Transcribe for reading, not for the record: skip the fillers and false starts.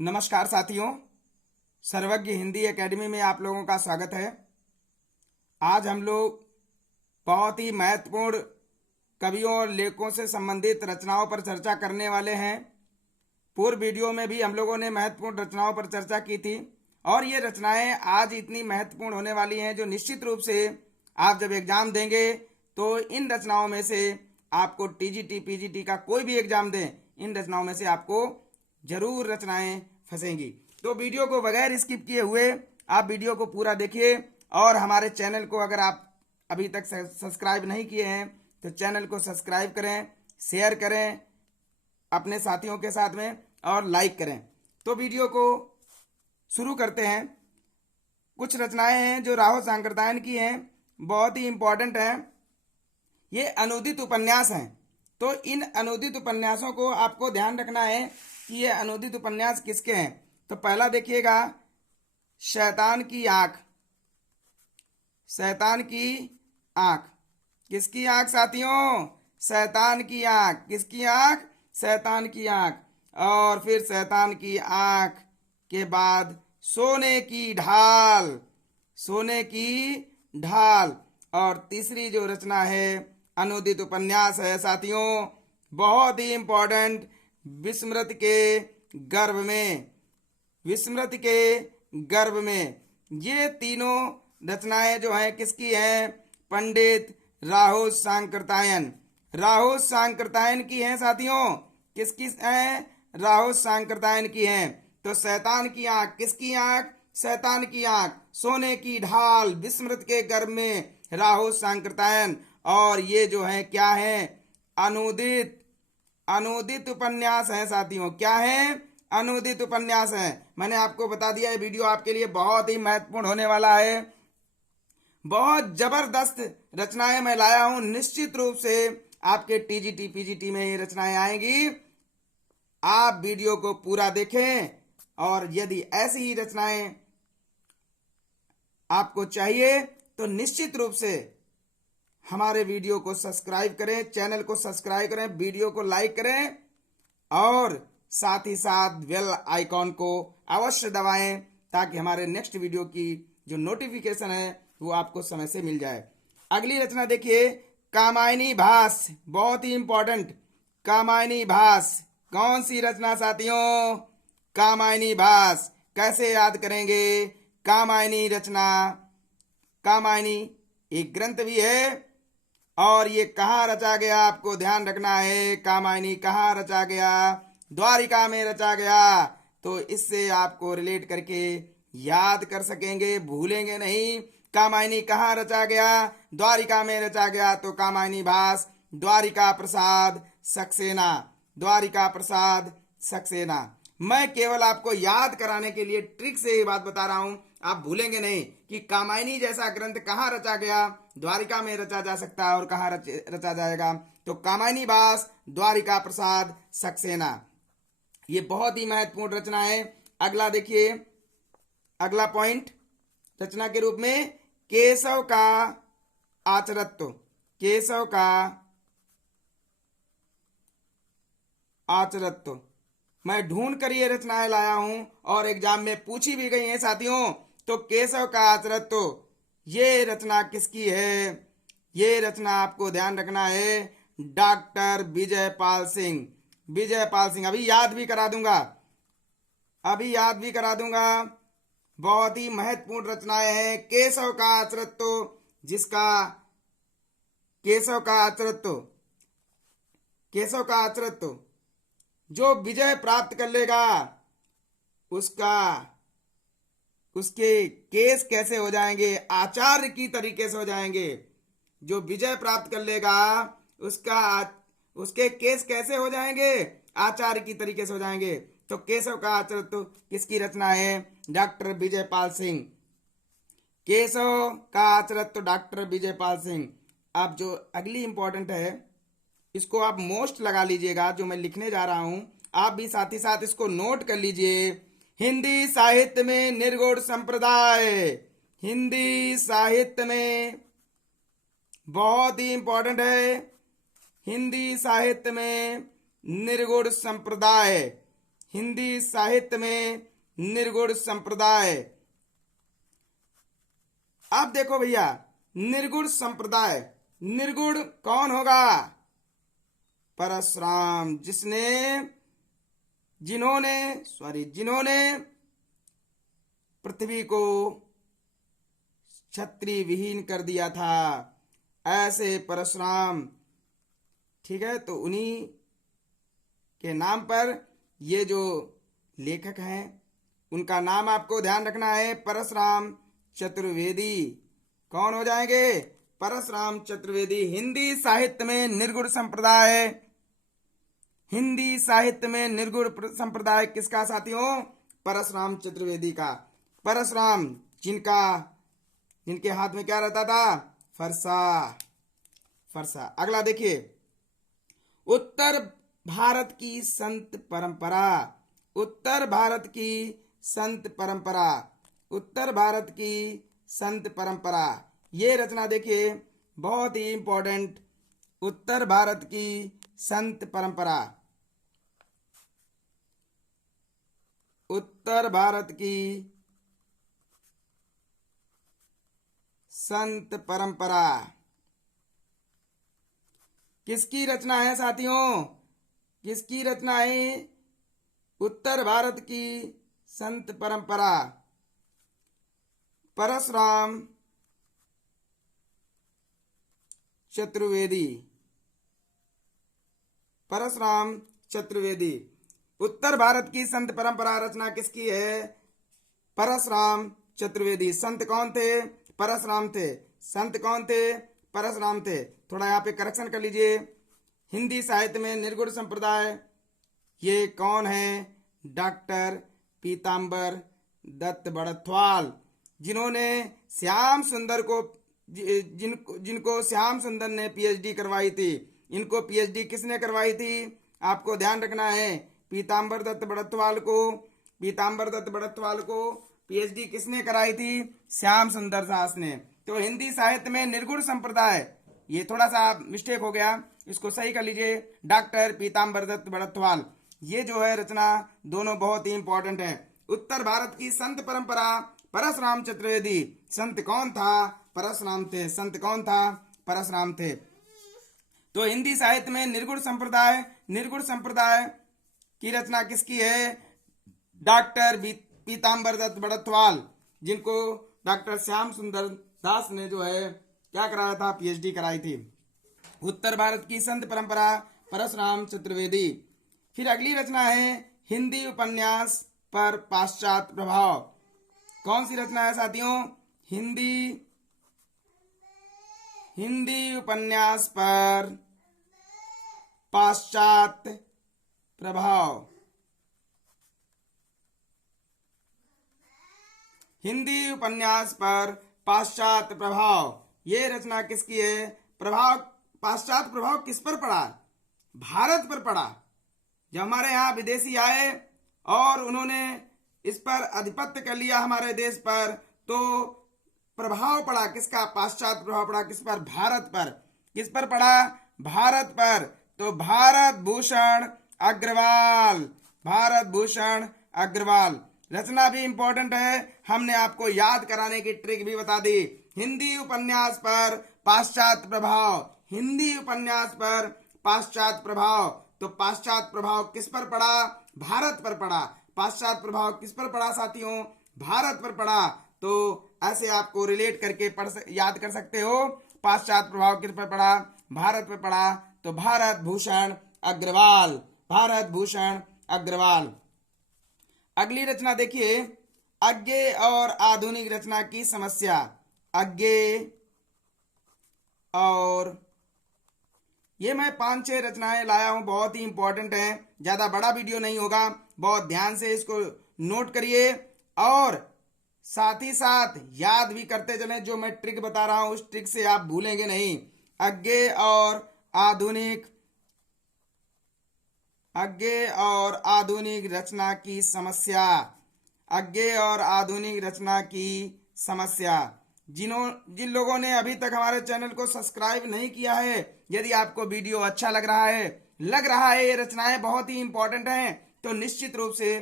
नमस्कार साथियों, सर्वज्ञ हिंदी एकेडमी में आप लोगों का स्वागत है। आज हम लोग बहुत ही महत्वपूर्ण कवियों और लेखकों से संबंधित रचनाओं पर चर्चा करने वाले हैं। पूर्व वीडियो में भी हम लोगों ने महत्वपूर्ण रचनाओं पर चर्चा की थी और ये रचनाएं आज इतनी महत्वपूर्ण होने वाली हैं जो निश्चित रूप से आप जब एग्जाम देंगे तो इन रचनाओं में से आपको टीजीटी पीजीटी का कोई भी एग्जाम दें, इन रचनाओं में से आपको जरूर रचनाएं फंसेंगी। तो वीडियो को बगैर स्किप किए हुए आप वीडियो को पूरा देखिए और हमारे चैनल को अगर आप अभी तक सब्सक्राइब नहीं किए हैं तो चैनल को सब्सक्राइब करें, शेयर करें अपने साथियों के साथ में और लाइक करें। तो वीडियो को शुरू करते हैं। कुछ रचनाएं हैं जो राहो सांकृत्यायन की हैं, बहुत ही इंपॉर्टेंट हैं। ये अनुदित उपन्यास हैं, तो इन अनुदित उपन्यासों को आपको ध्यान रखना है कि ये अनुदित उपन्यास किसके हैं। तो पहला देखिएगा, शैतान की आंख। शैतान की आंख किसकी आंख साथियों? शैतान की आंख। किसकी आंख? शैतान की आंख। और फिर शैतान की आंख के बाद सोने की ढाल। सोने की ढाल। और तीसरी जो रचना है अनुदित उपन्यास है साथियों, बहुत ही इंपॉर्टेंट, विस्मृत के गर्भ में। विस्मृत के गर्भ में। ये तीनों रचनाएं जो हैं किसकी हैं? पंडित राहो सांकृत्यायन। राहो सांकृत्यायन की हैं साथियों। किसकी हैं? राहो सांकृत्यायन की हैं। तो शैतान की आंख किसकी आंख? शैतान की आंख। सोने की ढाल, विस्मृत के गर्भ में, राहो सांकृत्यायन। और ये जो है क्या है? अनुदित। अनुदित उपन्यास है साथियों। क्या है? अनुदित उपन्यास है। मैंने आपको बता दिया ये वीडियो आपके लिए बहुत ही महत्वपूर्ण होने वाला है। बहुत जबरदस्त रचनाएं मैं लाया हूं। निश्चित रूप से आपके टीजीटी पीजीटी में ये रचनाएं आएंगी। आप वीडियो को पूरा देखें और यदि ऐसी ही रचनाएं आपको चाहिए तो निश्चित रूप से हमारे वीडियो को सब्सक्राइब करें, चैनल को सब्सक्राइब करें, वीडियो को लाइक करें और साथ ही साथ बेल आइकॉन को अवश्य दबाएं ताकि हमारे नेक्स्ट वीडियो की जो नोटिफिकेशन है वो आपको समय से मिल जाए। अगली रचना देखिए, कामायनी भास। बहुत ही इंपॉर्टेंट, कामायनी भास। कौन सी रचना साथियों? कामायनी भास। कैसे याद करेंगे? कामायनी रचना, कामायनी एक ग्रंथ भी है और ये कहाँ रचा गया आपको ध्यान रखना है। कामायनी कहाँ रचा गया? द्वारिका में रचा गया। तो इससे आपको रिलेट करके याद कर सकेंगे, भूलेंगे नहीं। कामायनी कहाँ रचा गया? द्वारिका में रचा गया। तो कामायनी भास द्वारिका प्रसाद सक्सेना। द्वारिका प्रसाद सक्सेना। मैं केवल आपको याद कराने के लिए ट्रिक से ये बात बता रहा हूं, आप भूलेंगे नहीं कि कामायनी जैसा ग्रंथ कहाँ रचा गया। द्वारिका में रचा जा सकता है और कहाँ रचा जाएगा? तो कामायनी भास द्वारिका प्रसाद सक्सेना। ये बहुत ही महत्वपूर्ण रचना है। अगला देखिए, अगला पॉइंट रचना के रूप में, केशव का आचरत्व। केशव का आचरत्व। मैं ढूंढ कर ये रचनाएं लाया हूं और एग्जाम में पूछी भी गई हैं साथियों। तो केशव का आचरत्व ये रचना किसकी है? ये रचना आपको ध्यान रखना है, डॉक्टर विजय पाल सिंह। विजय पाल सिंह। अभी याद भी करा दूंगा, अभी याद भी करा दूंगा। बहुत ही महत्वपूर्ण रचनाएं हैं। केशव का आचरत्व, जिसका केशव का आचरत्व, केशव का आचरत्व जो विजय प्राप्त कर लेगा उसका, उसके केस कैसे हो जाएंगे? आचार्य की तरीके से हो जाएंगे। जो विजय प्राप्त कर लेगा उसका, उसके केस कैसे हो जाएंगे? आचार्य की तरीके से हो जाएंगे। तो केशव का आचरत्व किसकी रचना है? डॉक्टर विजय पाल सिंह। केशव का आचरत्व डॉक्टर विजय पाल सिंह। अब जो अगली इंपॉर्टेंट है इसको आप मोस्ट लगा लीजिएगा, जो मैं लिखने जा रहा हूं आप भी साथ ही साथ इसको नोट कर लीजिए। हिंदी साहित्य में निर्गुण संप्रदाय। हिंदी साहित्य में बहुत ही इंपॉर्टेंट है। हिंदी साहित्य में निर्गुण संप्रदाय। हिंदी साहित्य में निर्गुण संप्रदाय। अब देखो भैया, निर्गुण संप्रदाय, निर्गुण कौन होगा? परशुराम, जिन्होंने पृथ्वी को क्षत्रिय विहीन कर दिया था, ऐसे परशुराम। ठीक है, तो उन्हीं के नाम पर ये जो लेखक हैं उनका नाम आपको ध्यान रखना है, परशुराम चतुर्वेदी। कौन हो जाएंगे? परशुराम चतुर्वेदी। हिंदी साहित्य में निर्गुण संप्रदाय, हिंदी साहित्य में निर्गुण संप्रदाय किसका साथियों? परशुराम चतुर्वेदी का। परशुराम जिनके हाथ में क्या रहता था? फरसा। अगला देखिए, उत्तर भारत की संत परंपरा, उत्तर भारत की संत परंपरा, उत्तर भारत की संत परंपरा। ये रचना देखिए, बहुत ही इंपॉर्टेंट। उत्तर भारत की संत परंपरा, उत्तर भारत की संत परंपरा किसकी रचना है साथियों? किसकी रचना है? उत्तर भारत की संत परंपरा परशुराम चतुर्वेदी। परशुराम चतुर्वेदी। उत्तर भारत की संत परंपरा रचना किसकी है? परशुराम चतुर्वेदी। संत कौन थे? परशुराम थे। संत कौन थे? परशुराम थे। थोड़ा यहाँ पे करेक्शन कर लीजिए। हिंदी साहित्य में निर्गुण संप्रदाय, ये कौन है? डॉक्टर पीताम्बर दत्त बड़थवाल, जिन्होंने श्याम सुंदर को जिनको श्याम सुंदर ने पीएचडी करवाई थी। इनको पीएचडी किसने करवाई थी? आपको ध्यान रखना है, पीताम्बर दत्त बड़थवाल को पीएचडी किसने कराई थी? श्याम सुंदर दास ने। तो हिंदी साहित्य में निर्गुण संप्रदाय, ये थोड़ा सा मिस्टेक हो गया, इसको सही कर लीजिए। डॉक्टर पीताम्बर दत्त बड़थवाल, ये जो है रचना दोनों बहुत ही इंपॉर्टेंट है। उत्तर भारत की संत परंपरा परशुराम चतुर्वेदी। संत कौन था? परशुराम थे। संत कौन था? परशुराम थे। तो हिंदी साहित्य में निर्गुण संप्रदाय की रचना किसकी है? डॉक्टर पीताम्बर दत्त बड़थवाल, जिनको डॉक्टर श्याम सुंदर दास ने जो है क्या कराया था? पीएचडी कराई थी। उत्तर भारत की संत परंपरा परशुराम चतुर्वेदी। फिर अगली रचना है हिंदी उपन्यास पर पाश्चात्य प्रभाव। कौन सी रचना है साथियों? हिंदी उपन्यास पर पाश्चात्य प्रभाव। हिंदी उपन्यास पर पाश्चात्य प्रभाव, ये रचना किसकी है? पाश्चात्य प्रभाव किस पर पड़ा? भारत पर पड़ा। जब हमारे यहाँ विदेशी आए और उन्होंने इस पर आधिपत्य कर लिया हमारे देश पर, तो प्रभाव पड़ा किसका? पाश्चात्य प्रभाव पड़ा किस पर? भारत पर। किस पर पड़ा? भारत पर। तो भारत भूषण अग्रवाल रचना भी इंपॉर्टेंट है, हमने आपको याद कराने की ट्रिक भी बता दी। हिंदी उपन्यास पर पाश्चात्य प्रभाव, हिंदी उपन्यास पर पाश्चात्य प्रभाव। तो पाश्चात्य प्रभाव किस पर पड़ा? भारत पर पड़ा। पाश्चात्य प्रभाव किस पर पड़ा साथियों? भारत पर पड़ा। तो ऐसे आपको रिलेट करके याद कर सकते हो। पाश्चात्य प्रभाव किस पर पड़ा? भारत पर पड़ा। तो भारत भूषण अग्रवाल। अगली रचना देखिए, अज्ञेय और आधुनिक रचना की समस्या। अज्ञेय और, ये मैं 5-6 रचनाएं लाया हूं, बहुत ही इंपॉर्टेंट है। ज्यादा बड़ा वीडियो नहीं होगा, बहुत ध्यान से इसको नोट करिए और साथ ही साथ याद भी करते चलें। जो मैं ट्रिक बता रहा हूं उस ट्रिक से आप भूलेंगे नहीं। अज्ञेय और आधुनिक रचना की समस्या। अज्ञेय और आधुनिक रचना की समस्या। जिन लोगों ने अभी तक हमारे चैनल को सब्सक्राइब नहीं किया है, यदि आपको वीडियो अच्छा लग रहा है ये रचनाएं बहुत ही इंपॉर्टेंट हैं, तो निश्चित रूप से